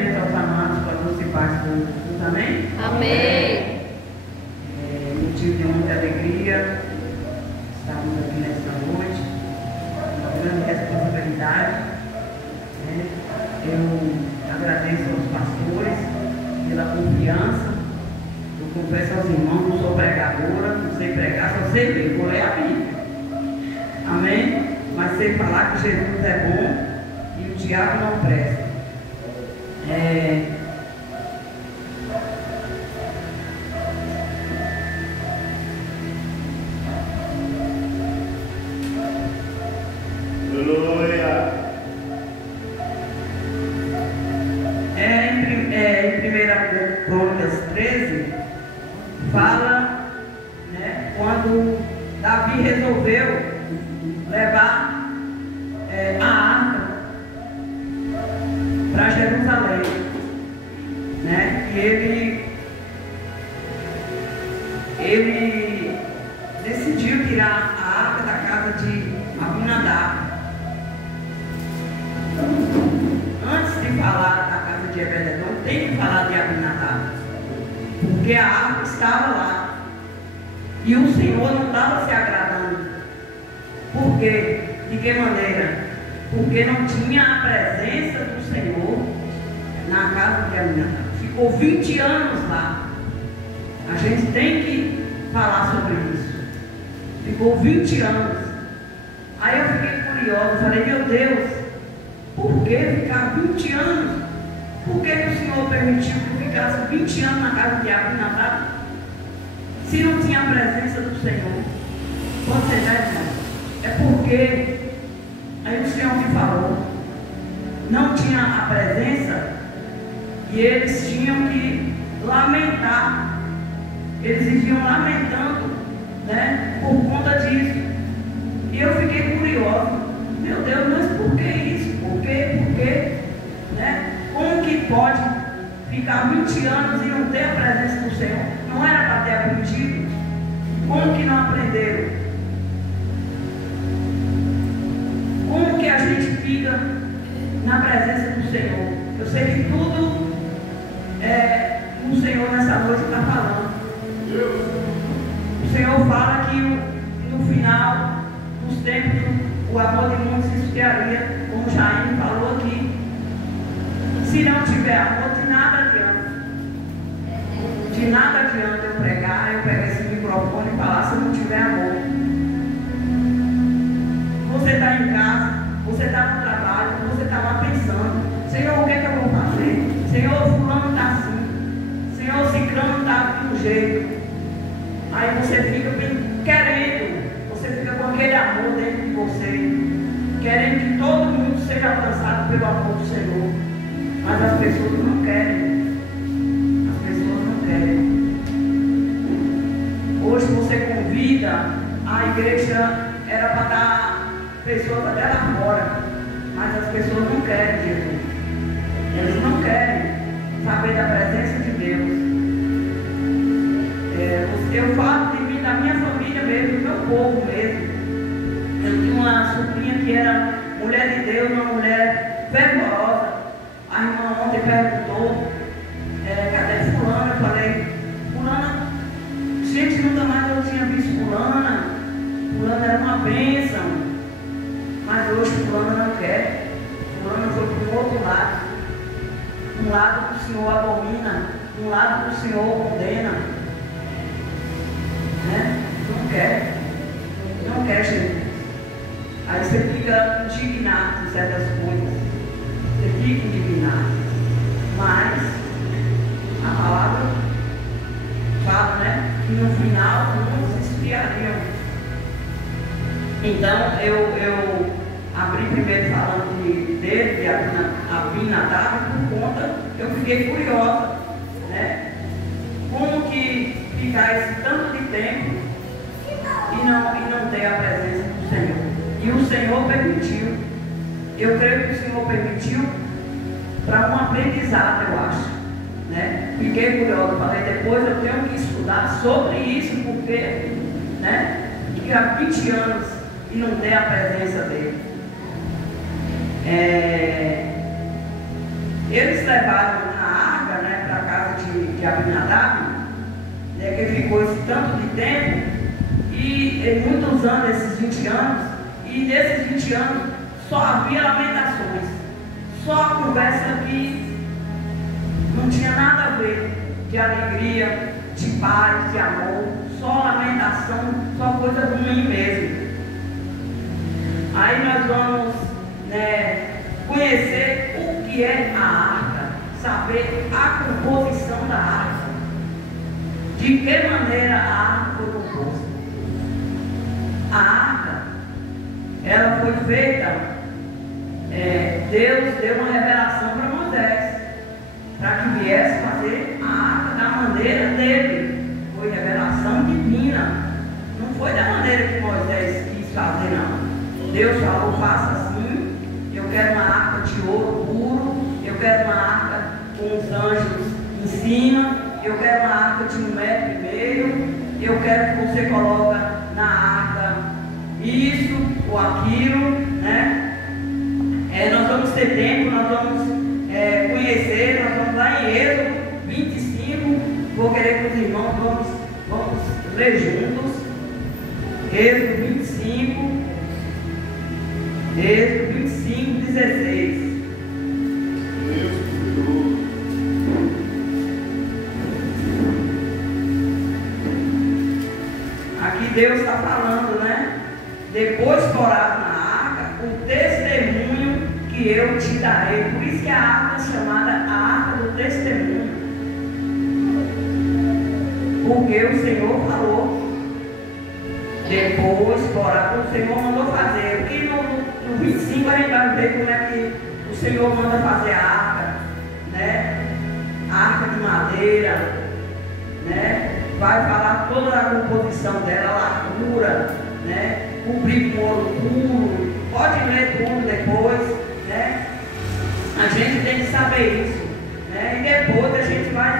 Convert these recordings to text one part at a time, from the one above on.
Aos amados, para você participar juntos, amém? Amém. Motivo de muita alegria estarmos aqui nesta noite, uma grande responsabilidade, né? Eu agradeço aos pastores pela confiança. Eu confesso aos irmãos, não sou pregadora, não sei pregar, só sei ler, vou ler a Bíblia, amém? Mas sei falar que Jesus é bom e o diabo não presta. Aleluia. Em 1 Crônicas 13, fala, né, quando Davi resolveu levar a arca para Jerusalém, né? E ele decidiu tirar a arca da casa de Abinadab. Antes de falar da casa de Obed-edom, tem que falar de Abinadab, porque a arca estava lá e o Senhor não estava se agradando. Por quê? De que maneira? Porque não tinha a presença do Senhor na casa de Abinadab. Ficou 20 anos lá. A gente tem que falar sobre isso. Ficou 20 anos. Aí eu fiquei curiosa, falei, meu Deus, por que ficar 20 anos? Por que o Senhor permitiu que ficasse 20 anos na casa de Abinadab, se não tinha a presença do Senhor? Pode ser, né, irmão? É porque aí o Senhor me falou, não tinha a presença e eles tinham que lamentar. Eles viviam lamentando, né, por conta disso. E eu fiquei curiosa. Meu Deus, mas por que isso? Por quê? Por quê? Né? Como que pode ficar 20 anos e não ter a presença do Senhor? Não era para ter aprendido? Como que não aprenderam? Como que a gente fica na presença do Senhor? Eu sei que tudo o Senhor nessa noite está falando. O Senhor fala que no final dos tempos o amor de muitos se esfriaria, como o Jaime falou aqui. Se não tiver amor, de nada adianta. De nada adianta eu pregar, eu pegar esse microfone e falar se não tiver amor. Você está em casa, você está no trabalho, você está lá pensando, Senhor, o que é que eu vou fazer? Senhor, fulano está assim, Senhor, ciclano está de um jeito. Aí você fica querendo, você fica com aquele amor dentro de você, querendo que todo mundo seja alcançado pelo amor do Senhor. Mas as pessoas não querem. As pessoas não querem. Hoje você convida, a igreja era para dar pessoas até lá fora, mas as pessoas não querem Jesus. Eles não querem saber da presença de Deus. Eu falo de mim, da minha família mesmo, do meu povo mesmo. Eu tinha uma sobrinha que era mulher de Deus, uma mulher fervorosa. A irmã ontem perguntou, cadê fulana? Eu falei, fulana, gente, nunca mais eu tinha visto fulana. Fulana era uma bênção. Mas hoje fulana não quer. Fulana foi para um outro lado. Um lado que o Senhor abomina, um lado que o Senhor condena. Né? Não quer. Não quer Jesus. Aí você fica indignado com certas coisas. Você fica indignado. Mas a palavra fala, né? Que no final uns se esfriariam. Então eu abri primeiro falando dele, de Abinadab, por conta que eu fiquei curiosa, né? Como que ficar esse tanto de tempo e não ter a presença do Senhor? E o Senhor permitiu. Eu creio que o Senhor permitiu para um aprendizado, eu acho, né? Fiquei curiosa, falei, depois eu tenho que estudar sobre isso, porque, né? Ficar 20 anos e não ter a presença dele. eles levaram a arca, né, para a casa de Abinadab, né, que ficou esse tanto de tempo, e muitos anos, esses 20 anos, e nesses 20 anos só havia lamentações, só a conversa que não tinha nada a ver de alegria, de paz, de amor, só lamentação, só coisa ruim mesmo. Aí nós vamos, né, conhecer o que é a arca, saber a composição da arca, de que maneira a arca foi composta. A arca, ela foi feita, Deus deu uma revelação para Moisés, para que viesse fazer a arca da maneira dele. Foi revelação divina, não foi da maneira que Moisés quis fazer, não. Deus falou, faça assim, eu quero uma arca de ouro puro, eu quero uma arca com os anjos em cima, eu quero uma arca de 1,5 metros, eu quero que você coloque na arca isso ou aquilo, né? Nós vamos ter tempo, nós vamos conhecer, nós vamos lá em Êxodo 25, vou querer que os irmãos vamos ler juntos, Êxodo 25, Êxodo 25, 16. Aqui Deus está falando, né? Depois porás na arca o testemunho que eu te darei. Por isso que a arca é chamada a arca do testemunho. Porque o Senhor falou. Depois porás, o Senhor mandou fazer. Porque no 25 a gente vai ver como é que o Senhor manda fazer a arca, né? A arca de madeira, né? Vai falar toda a composição dela, a largura, né? Cobrir com ouro puro. Pode ler tudo depois, né? A gente tem que saber isso, né? E depois a gente vai,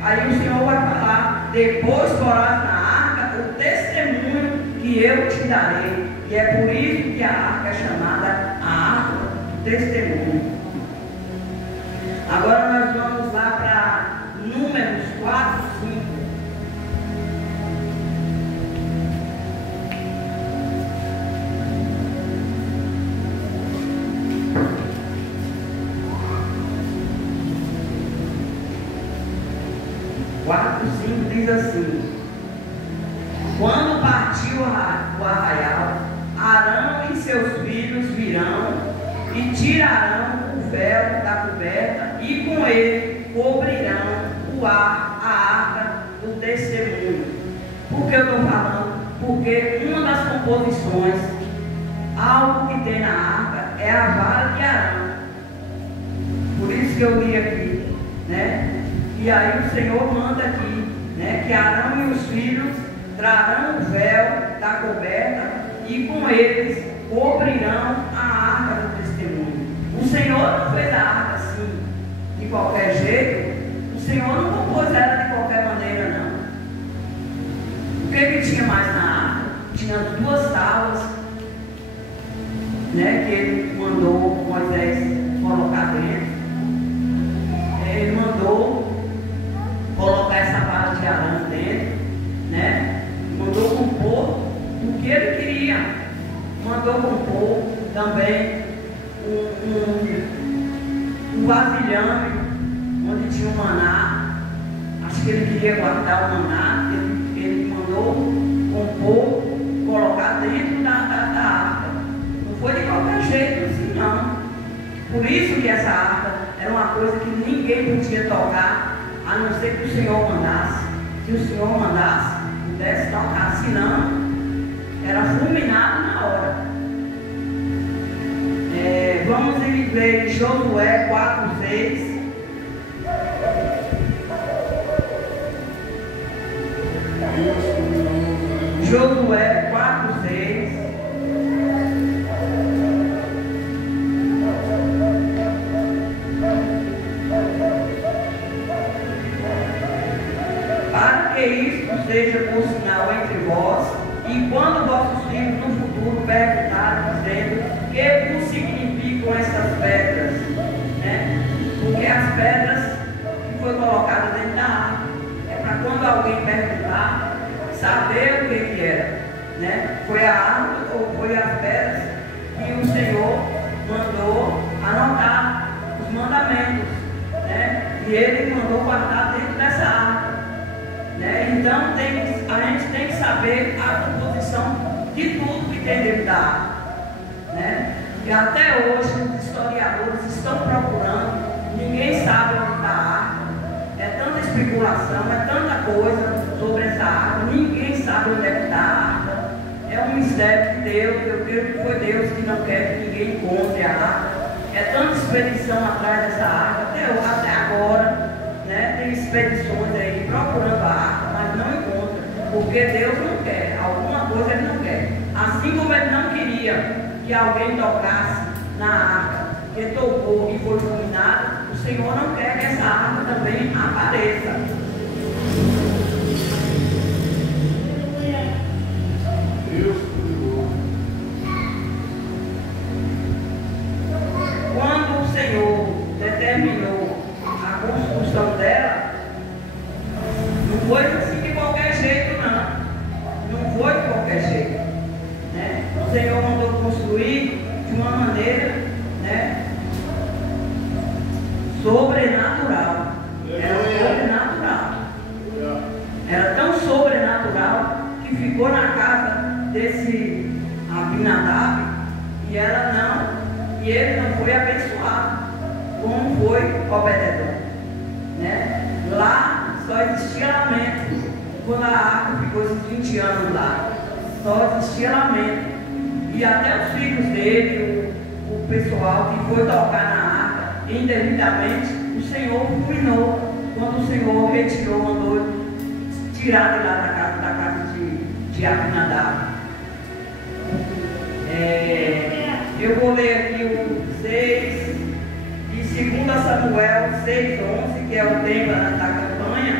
aí o Senhor vai falar, depois porás na arca o testemunho que eu te darei. E é por isso que a arca é chamada a arca do testemunho. Agora nós vamos lá para Números 4, 5. Diz assim: quando partiu o arraial, Arão e seus filhos virão e tirarão o véu da coberta e com ele cobrirão a arca do testemunho. Por que eu estou falando? Porque uma das composições, algo que tem na arca, é a vara de Arão. Por isso que eu li aqui, né? E aí o Senhor manda aqui, né, que Arão e os filhos trarão o véu da coberta e com eles cobrirão a arca do testemunho. O Senhor não fez a arca assim, de qualquer jeito. O Senhor não compôs ela de qualquer maneira, não. O que tinha mais na arca? Tinha 2 tábuas, né, que ele mandou Moisés colocar dentro. Ele mandou colocar essa vara de Arão dentro, né? Mandou compor o que ele queria. Mandou compor também um vasilhame onde tinha o maná. Acho que ele queria guardar o maná. Ele mandou compor, colocar dentro da arca. Não foi de qualquer jeito assim, não. Por isso que essa arca era uma coisa que ninguém podia tocar, a não ser que o Senhor mandasse. Se o Senhor mandasse, pudesse tocar, senão era fulminado na hora. Vamos ver Josué 4:6. Josué 4:6. Para que isto seja por sinal entre vós, e quando vossos filhos no futuro perguntarem, dizendo: que vos significam estas pedras? Né? as pedras que foi colocada dentro da arca. É para quando alguém perguntar, saber o que era, né? Foi a arca ou foi as pedras que o Senhor mandou anotar os mandamentos, né? E Ele mandou guardar dentro dessa arca, né? Então a gente tem que saber a composição de tudo que tem dentro da arca, né? E até hoje os historiadores estão procurando, ninguém sabe onde está a arca. É tanta especulação, é tanta coisa sobre essa arca, ninguém sabe onde é que está a arca. É um mistério de Deus, eu creio que foi Deus que não quer que ninguém encontre a arca. É tanta expedição atrás dessa arca, até agora, né? Tem expedições aí procurando a arca, mas não encontra, porque Deus não quer, alguma coisa Ele não quer. Assim como Ele não queria que alguém tocasse na arca, que tocou e foi fulminado, o Senhor não quer que essa arca também apareça. Quando o Senhor determinou a construção dela, não foi assim de qualquer jeito, não foi de qualquer jeito, né? O Senhor mandou construir de uma maneira, né, sobrenatural. Era sobrenatural. Era tão sobrenatural que ficou na casa desse Abinadab e ele não foi abençoado como foi Obed-edom, né? Lá só existia lamento. Quando a arca ficou esses 20 anos lá, só existia lamento. E até os filhos dele, o pessoal que foi tocar na arca indevidamente, o Senhor fulminou. Quando o Senhor retirou, mandou tirar de lá da casa de Abinadab. Eu vou ler aqui o 6 de 2 Samuel 6:11, que é o tema da campanha.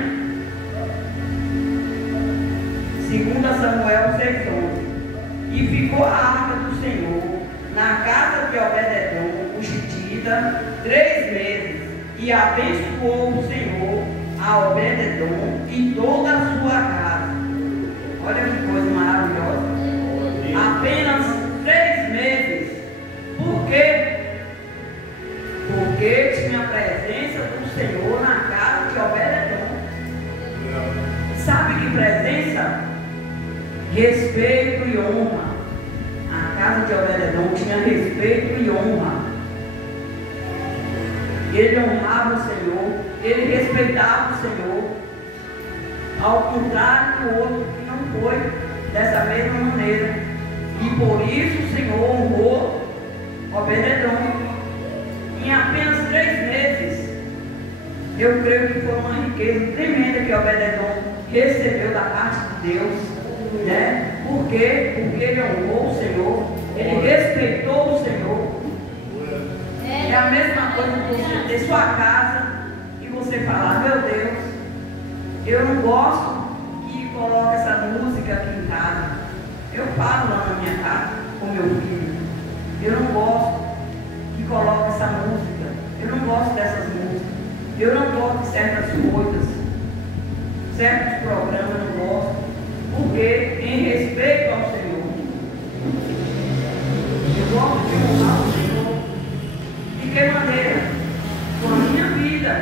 2 Samuel 6:11. E ficou a arca do Senhor na casa de Obed-edom, o gitita, 3 meses, e abençoou o Senhor a Obed-edom e toda a sua casa. Olha que coisa maravilhosa. Apenas 3 meses. Por quê? Porque tinha a presença do Senhor na casa de Obed-edom. Sabe que presença? Respeito e honra. A casa de Obed-edom tinha respeito e honra. Ele honrava o Senhor, ele respeitava o Senhor. Ao contrário do outro que não foi dessa mesma maneira. E por isso o Senhor honrou Obed-edom. Em apenas 3 meses, eu creio que foi uma riqueza tremenda que Obed-edom recebeu da parte de Deus, né? Por quê? Porque ele honrou o Senhor, ele respeitou o Senhor. É a mesma coisa que você ter sua casa e você falar: meu Deus, eu não gosto que coloque essa música aqui em casa. Eu falo lá na minha casa com meu filho: eu não gosto que coloque essa música, eu não gosto dessas músicas, eu não gosto de certas coisas, certos programas eu não gosto, porque em respeito ao Senhor, eu gosto de honrar o Senhor. De que maneira? Com a minha vida,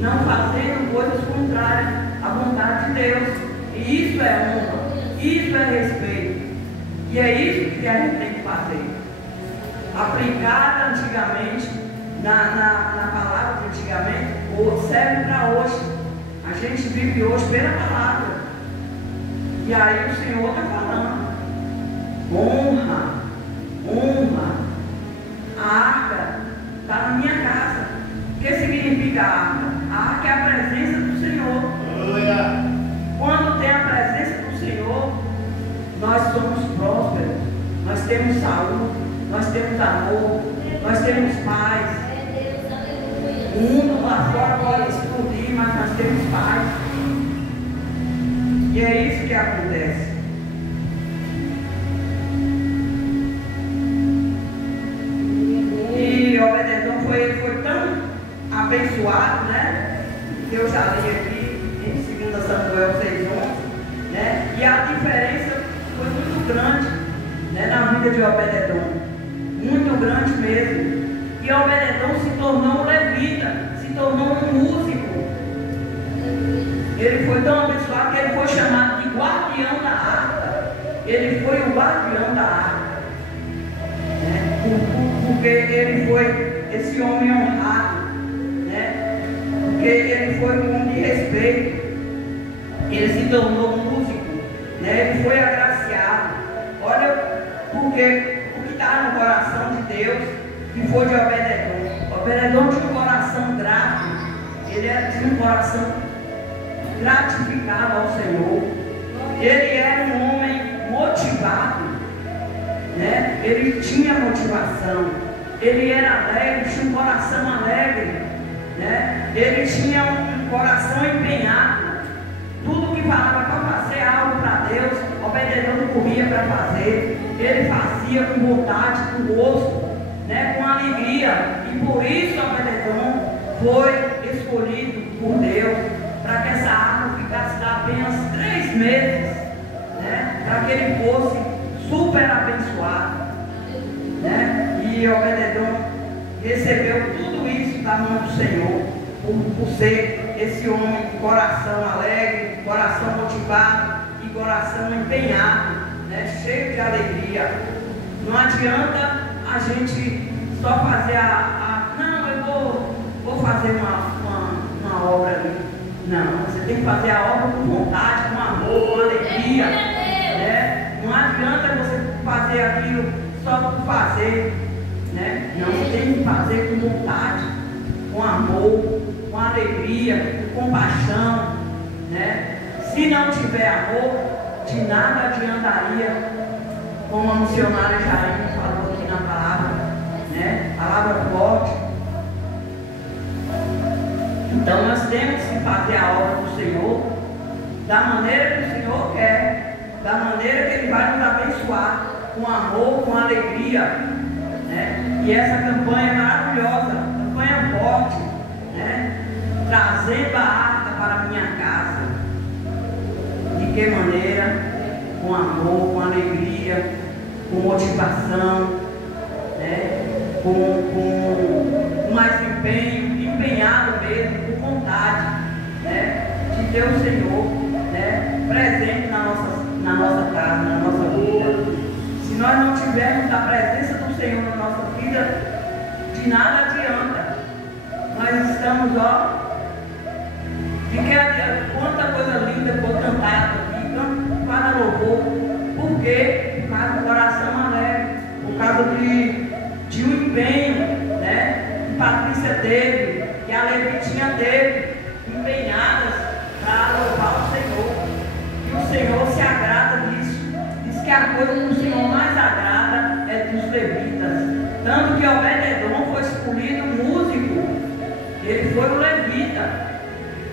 não fazendo coisas contrárias à vontade de Deus. E isso é honra, isso é respeito. E é isso que a gente tem que fazer. Aplicada antigamente, na palavra de antigamente, serve para hoje. A gente vive hoje pela palavra. E aí o Senhor está falando: honra, honra. A arca está na minha casa. O que significa a arca? A arca é a presença do Senhor. Quando tem a presença do Senhor, nós somos prósperos, nós temos saúde, nós temos amor, nós temos paz. O mundo lá fora pode explodir, mas nós temos paz. E é isso que acontece. E Obed-edom foi tão abençoado, né? Eu já li aqui em 2 Samuel 6:11, né? E a diferença foi muito grande, né, na vida de Obed-edom, muito grande mesmo. E Obed-edom se tornou um levita, se tornou um músico. Ele foi tão abençoado que ele foi chamado de guardião da arca. Ele foi o guardião da arca, né? Porque ele foi esse homem honrado, né? Porque ele foi um homem de respeito. Ele se tornou músico, né? Ele foi agraciado. Olha, porque o que está no coração de Deus, que foi de Obed-edom. Obed-edom tinha um coração grato. Ele tinha um coração gratificado ao Senhor. Ele era um homem motivado, né? Ele tinha motivação. Ele era alegre, tinha um coração alegre, né? Ele tinha um coração empenhado. Tudo que falava para fazer algo para Deus, Obed-edom corria para fazer. Ele fazia com vontade, com gosto, né? Com alegria. E por isso Obed-edom foi escolhido por Deus para que essa arca ficasse lá apenas 3 meses, né? Para que ele fosse super abençoado, né? E Obed-edom recebeu tudo isso da mão do Senhor, por ser esse homem de coração alegre, coração motivado e coração empenhado, né? Cheio de alegria. Não adianta a gente só fazer não, eu vou fazer uma obra ali. Não, você tem que fazer a obra com vontade, com amor, com alegria, né? Não adianta você fazer aquilo só por fazer, né? Não, você tem que fazer com vontade, com amor, com alegria, com compaixão, né? Se não tiver amor, de nada adiantaria, como a missionária Jair falou aqui na palavra, né? Palavra forte. Então nós temos que fazer a obra do Senhor da maneira que o Senhor quer, da maneira que Ele vai nos abençoar, com amor, com alegria, né? E essa campanha é maravilhosa, campanha forte, né? Trazendo a arca para a minha casa. De que maneira? Com amor, com alegria, com motivação, né? Com mais empenhado mesmo, com vontade, né? De ter o Senhor, né? Presente na nossa casa, na nossa vida. Se nós não tivermos a presença do Senhor na nossa vida, de nada adianta. Nós estamos, quanta coisa linda foi cantada aqui, cada louvor. Por quê? Por causa do coração alegre, por causa de um empenho, né? Que Patrícia teve, que a Levitinha teve, empenhadas para louvar o Senhor. E o Senhor se agrada disso. Diz que a coisa que o Senhor mais agrada é dos levitas. Tanto que Obed-edom foi escolhido músico. Ele foi o levita.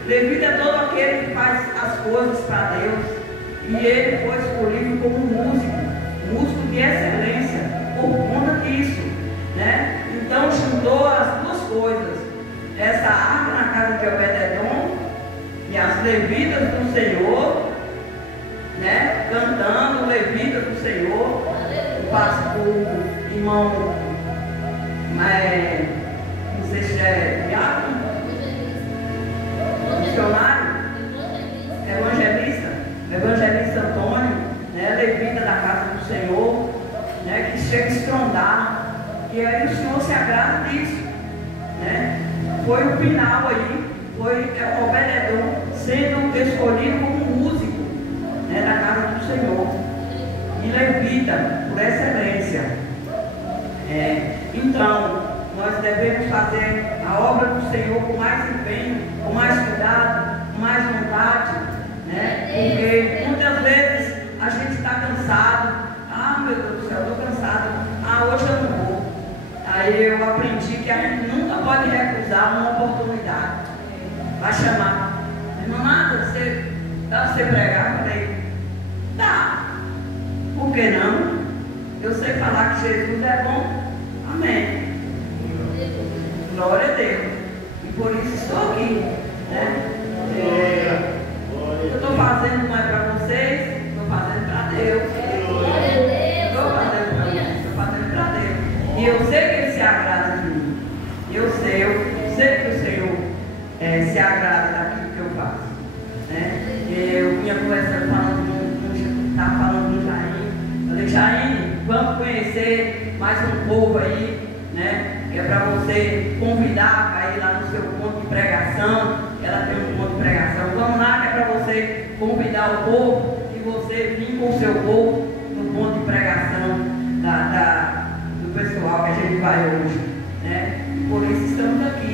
Levita é todo aquele que faz as coisas para Deus. E ele foi escolhido como músico de excelência, por conta disso, né? Então juntou as duas coisas, essa arca na casa de Obed-edom e as levitas do Senhor, né? Cantando levitas do Senhor. O irmão, não sei se é diácono, missionário, evangelista Antônio, né? Levita da casa do Senhor, né? Que chega a estrondar. E aí o Senhor se agrada disso, né? Foi o final aí, foi Obed-edom sendo escolhido como músico, né? Da casa do Senhor e levita por excelência. Então nós devemos fazer a obra do Senhor com mais empenho, com mais cuidado, com mais vontade, né? Porque muitas vezes a gente está cansado. Meu Deus do céu, estou cansado. Hoje eu não vou. Aí eu aprendi que a gente nunca pode recusar uma oportunidade. Vai chamar. Irmã Nada, dá você pregar? Eu falei, dá. Por que não? Eu sei falar que Jesus é bom. Amém. Glória a Deus. E por isso estou aqui, né? Eu estou fazendo não é para vocês, estou fazendo para Deus. Estou fazendo para Deus, estou fazendo para Deus. E eu sei que Ele se agrada de mim. Eu sei que o Senhor se agrada daquilo que eu faço. Né? Eu vinha conversando, estava falando com o Jair. Falei, Jair, vamos conhecer mais um povo aí, né? Que é para você convidar para ir lá no seu ponto de pregação. Ela tem um ponto de pregação. Vamos lá, que é para você convidar o povo e você vir com o seu povo no ponto de pregação do pessoal que a gente vai hoje. Né? Por isso estamos aqui.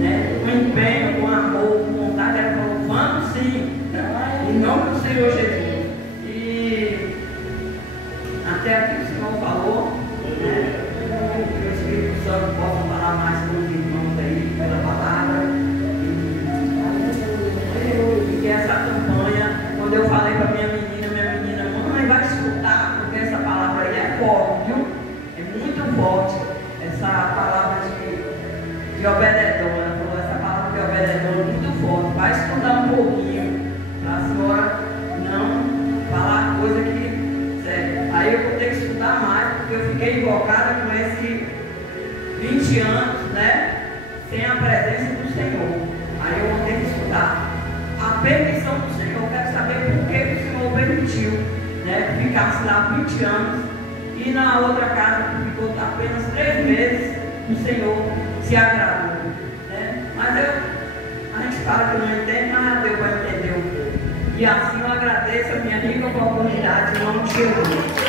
Né? Com empenho, com amor, com vontade. Ela falou, vamos sim. Né? Em nome do Senhor Jesus. E até aqui o Senhor falou. Né? Que o Espírito Santo possa falar mais com os irmãos aí pela palavra. E que essa campanha, quando eu falei para minha menina, mãe, vai escutar, porque essa palavra aí é forte, viu? É muito forte. Essa palavra de Obededon, ela falou essa palavra de Obededon é muito forte. Vai escutar um pouquinho, para a senhora não falar coisa que sério. Aí eu vou ter que estudar mais, porque eu fiquei invocada com esse 20 anos, né? Sem a presença do Senhor. Aí eu vou ter que estudar a permissão do Senhor. Eu quero saber por que o Senhor permitiu, né? Ficasse lá 20 anos e na outra casa que ficou apenas 3 meses, o Senhor se agradou, né? Mas a gente fala que não entende, mas deu para entender um pouco. E assim eu agradeço a minha rica oportunidade em nome de Jesus.